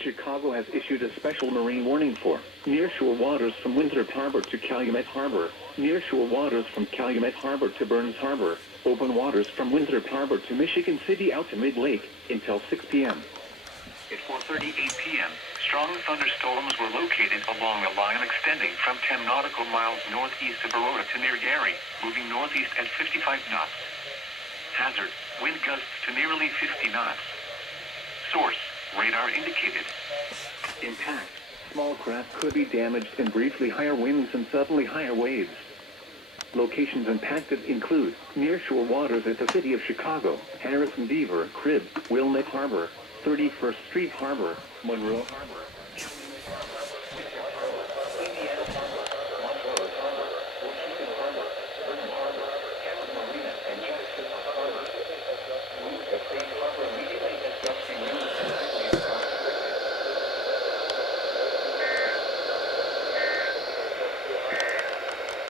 Chicago has issued a special marine warning for nearshore waters from Winthrop Harbor to Calumet Harbor, nearshore waters from Calumet Harbor to Burns Harbor, open waters from Winthrop Harbor to Michigan City out to Mid-Lake until 6 p.m. At 4:38 p.m., strong thunderstorms were located along a line extending from 10 nautical miles northeast of Baroda to near Gary, moving northeast at 55 knots. Hazard, wind gusts to nearly 50 knots. Source, radar indicated. Impact, small craft could be damaged and briefly higher winds and suddenly higher waves. Locations impacted include nearshore waters at the City of Chicago, Harrison Beaver, Cribb, Wilmette Harbor, 31st Street Harbor, Monroe Harbor.